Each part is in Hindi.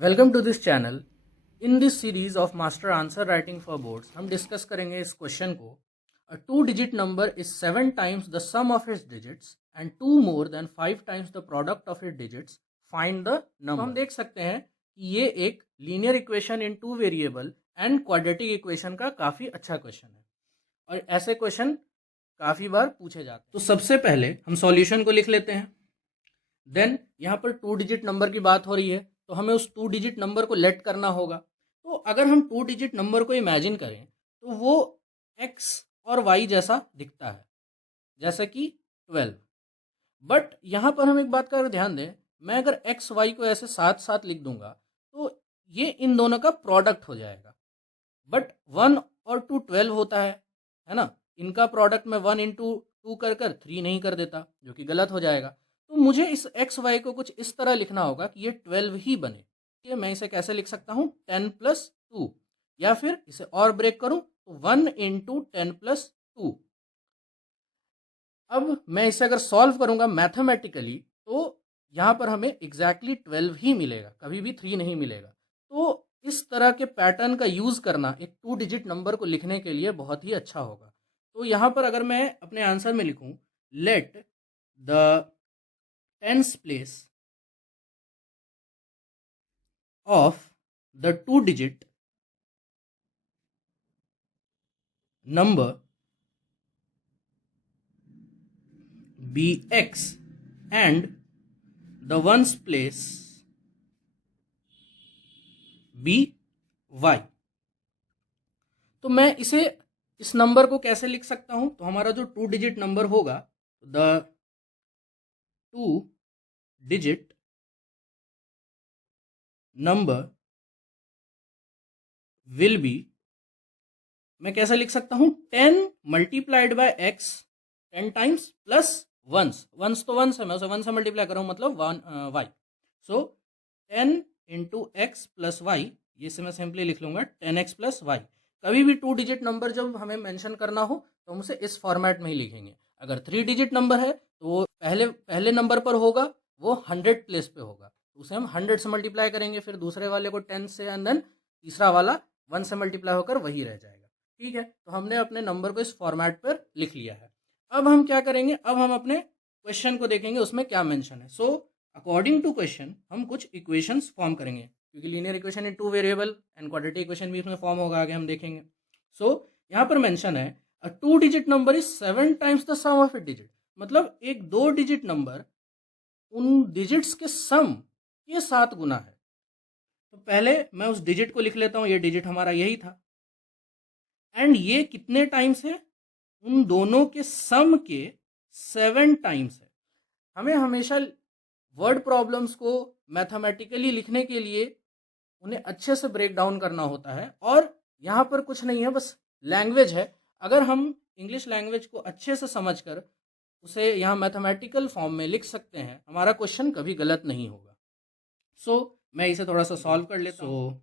Welcome to this channel. In this series of master answer writing for boards हम डिस्कस करेंगे इस क्वेश्चन को। A 2 digit number is 7 times the sum of its digits and 2 more than 5 times the product of its digits, find the number. हम देख सकते हैं कि ये एक linear equation in 2 variable and quadratic equation का काफ़ी अच्छा क्वेश्चन है और ऐसे क्वेश्चन काफ़ी बार पूछे जाते हैं। तो सबसे पहले हम सॉल्यूशन को लिख लेते हैं। देन यहाँ पर 2 digit नंबर की बात हो रही है तो हमें उस 2 digit नंबर को लेट करना होगा। तो अगर हम 2 digit नंबर को इमेजिन करें तो वो x और y जैसा दिखता है, जैसे कि 12। बट यहाँ पर हम एक बात का ध्यान दें, मैं अगर एक्स वाई को ऐसे साथ साथ लिख दूंगा तो ये इन दोनों का प्रोडक्ट हो जाएगा। बट 1 और 2 12 होता है ना। इनका प्रोडक्ट मैं 1 into 2 कर कर 3 नहीं कर देता, जो कि गलत हो जाएगा। तो मुझे इस एक्स वाई को कुछ इस तरह लिखना होगा कि ये 12 ही बने। ये मैं इसे कैसे लिख सकता हूँ, 10+2, या फिर इसे और ब्रेक करूँ तो 1 into 10+2। अब मैं इसे अगर सॉल्व करूंगा मैथमेटिकली तो यहाँ पर हमें एग्जैक्टली 12 ही मिलेगा, कभी भी 3 नहीं मिलेगा। तो इस तरह के पैटर्न का यूज़ करना एक 2 digit नंबर को लिखने के लिए बहुत ही अच्छा होगा। तो यहाँ पर अगर मैं अपने आंसर में लिखूं, let the tens place of the 2 digit number be x and the ones place be y. तो मैं इस नंबर को कैसे लिख सकता हूं, तो हमारा जो 2 digit नंबर होगा, the 2 digit number will be, मैं कैसे लिख सकता हूं, 10 multiplied by x 10 times plus ones, ones तो वंस है, मैं उसे वन से मल्टीप्लाई कर रहा हूं, मतलब वन वाई। सो 10 into x+y, ये से मैं सिंपली लिख लूंगा 10x+y। कभी भी 2 digit नंबर जब हमें मेंशन करना हो तो हम उसे इस फॉर्मेट में ही लिखेंगे। अगर 3 digit नंबर है तो वो पहले नंबर पर होगा, वो 100 प्लेस पे होगा, तो उसे हम 100 से मल्टीप्लाई करेंगे, फिर दूसरे वाले को 10 से, एंड देन तीसरा वाला 1 से मल्टीप्लाई होकर वही रह जाएगा। ठीक है, तो हमने अपने नंबर को इस फॉर्मेट पर लिख लिया है। अब हम क्या करेंगे, अब हम अपने क्वेश्चन को देखेंगे उसमें क्या मेंशन है। सो अकॉर्डिंग टू क्वेश्चन हम कुछ इक्वेशंस फॉर्म करेंगे, क्योंकि linear equation in 2 variable and quadratic equation भी इसमें फॉर्म होगा, आगे हम देखेंगे। सो यहाँ पर मेंशन है a 2 digit number is 7 times the sum of it digit, मतलब एक 2 digit नंबर उन डिजिट्स के सम के साथ गुना है। तो पहले मैं उस डिजिट को लिख लेता हूँ, ये डिजिट हमारा यही था, एंड ये कितने टाइम्स है, उन दोनों के सम के 7 टाइम्स है। हमें हमेशा वर्ड प्रॉब्लम्स को मैथमेटिकली लिखने के लिए उन्हें अच्छे से ब्रेक डाउन करना होता है, और यहाँ पर कुछ नहीं है, बस लैंग्वेज है। अगर हम इंग्लिश लैंग्वेज को अच्छे से समझकर उसे यहाँ मैथमेटिकल फॉर्म में लिख सकते हैं, हमारा क्वेश्चन कभी गलत नहीं होगा। सो मैं इसे थोड़ा सा सॉल्व कर लेता हूँ।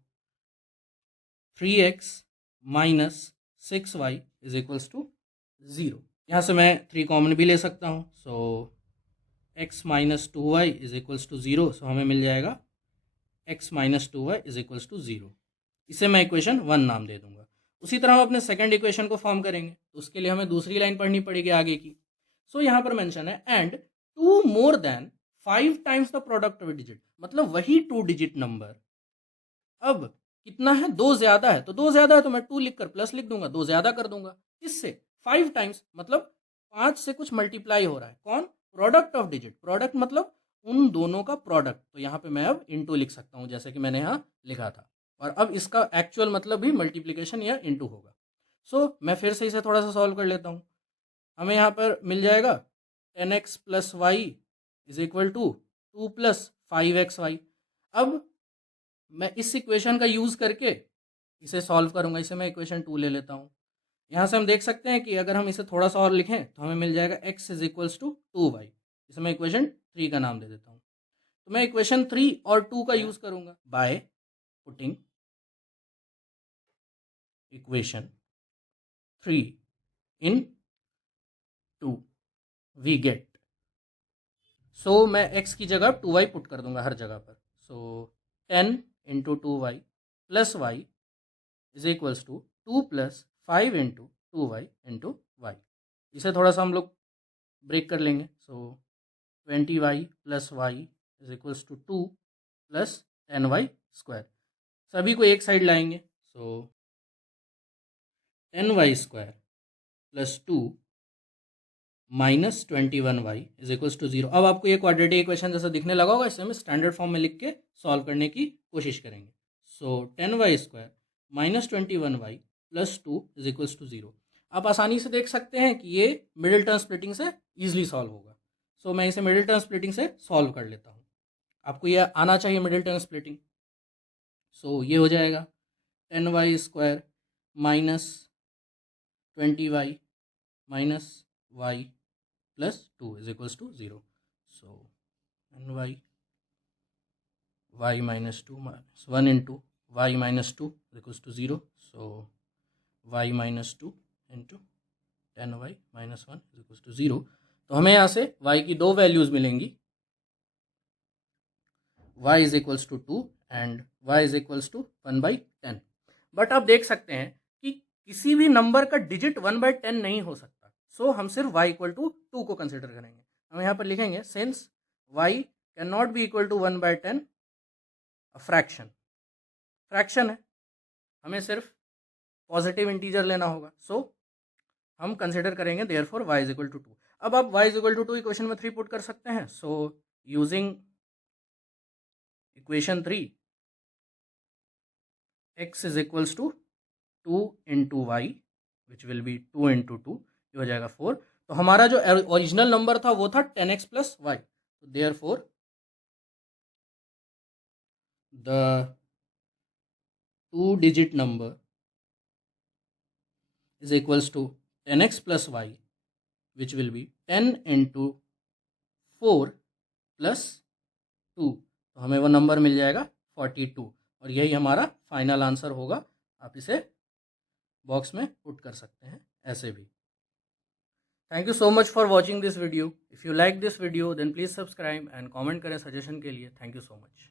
3x-6y is equals to 0। यहाँ से मैं 3 कॉमन भी ले सकता हूँ। सो x-2y इज इक्वल्स टू 0। सो हमें मिल जाएगा x-2y इज इक्वल्स टू 0। इसे मैं इक्वेशन 1 नाम दे दूंगा। उसी तरह हम अपने सेकंड इक्वेशन को फॉर्म करेंगे, तो उसके लिए हमें दूसरी लाइन पढ़नी पड़ेगी आगे की। सो यहाँ पर मेंशन है and 2 more than 5 times the product of digit, मतलब वही 2 digit नंबर अब कितना है, 2 ज्यादा है, तो 2 ज्यादा है तो मैं 2 लिखकर प्लस लिख दूंगा, 2 ज्यादा कर दूंगा। किससे, 5 टाइम्स, मतलब 5 से कुछ मल्टीप्लाई हो रहा है। कौन, प्रोडक्ट ऑफ डिजिट, प्रोडक्ट मतलब उन दोनों का प्रोडक्ट। तो यहाँ पे मैं अब इनटू लिख सकता हूँ, जैसे कि मैंने यहाँ लिखा था, और अब इसका एक्चुअल मतलब भी मल्टीप्लीकेशन या इनटू होगा। सो मैं फिर से इसे थोड़ा सा सॉल्व कर लेता हूँ। हमें यहाँ पर मिल जाएगा 10x+y is equal to 2+5xy। अब मैं इस इक्वेशन का यूज़ करके इसे सॉल्व करूंगा। इसे मैं इक्वेशन 2 ले लेता हूँ। यहाँ से हम देख सकते हैं कि अगर हम इसे थोड़ा सा और लिखें तो हमें मिल जाएगा x is equals to 2y। इसे मैं इक्वेशन 3 का नाम दे देता हूँ। तो मैं इक्वेशन 3 और 2 का यूज़ करूंगा by putting equation 3 in 2 we get. So मैं x की जगह 2y पुट कर दूंगा हर जगह पर। So 10 into 2y plus y is equals to 2 plus 5 into 2y into y. इसे थोड़ा सा हम लोग ब्रेक कर लेंगे। So 20y plus y is equals to 2 plus 10y square. सभी को एक साइड लाएंगे। So 10y square plus 2 minus 21y is equals to 0। अब आपको ये क्वाड्रेटिक इक्वेशन जैसा दिखने लगा होगा, इसे हम स्टैंडर्ड फॉर्म में लिख के सॉल्व करने की कोशिश करेंगे। So 10y square minus 21y plus 2 is equals to 0। आप आसानी से देख सकते हैं कि ये मिडिल टर्म स्प्लिटिंग से ईजिली सॉल्व होगा। सो मैं इसे मिडिल टर्म स्प्लिटिंग से सॉल्व कर लेता हूँ। आपको ये आना चाहिए मिडिल टर्म स्प्लिटिंग। सो ये हो जाएगा 10y square minus 20y minus y plus 2 is equals to 0। So y minus 2 minus 1 into y minus 2 is equals to 0। So y minus 2 into 10y minus 1 is equals to 0। तो हमें यहाँ से y की दो वैल्यूज मिलेंगी, y is equals to 2 and y is equals to 1/10। But आप देख सकते हैं कि किसी भी नंबर का डिजिट 1/10 नहीं हो सकता। सो हम सिर्फ y इक्वल टू 2 को कंसिडर करेंगे। हम यहाँ पर लिखेंगे since y can not be equal to 1/10 fraction. Fraction है, हमें सिर्फ पॉजिटिव इंटीजर लेना होगा। सो हम कंसिडर करेंगे therefore y is equal to 2। अब आप y is equal to 2 equation में 3 पुट कर सकते हैं। So using equation 3 x is equals to 2 into y which will be 2 into 2, ये हो जाएगा 4। तो हमारा जो ओरिजिनल नंबर था वो था 10x प्लस वाई। तो therefore the 2 digit number is equals to 10x plus y which will be 10 into 4 plus 2। तो हमें वो नंबर मिल जाएगा 42 और यही हमारा फाइनल आंसर होगा। आप इसे बॉक्स में पुट कर सकते हैं ऐसे भी। Thank you so much for watching this video. If you like this video then please subscribe and comment करें सजेशन के लिए। थैंक यू सो मच।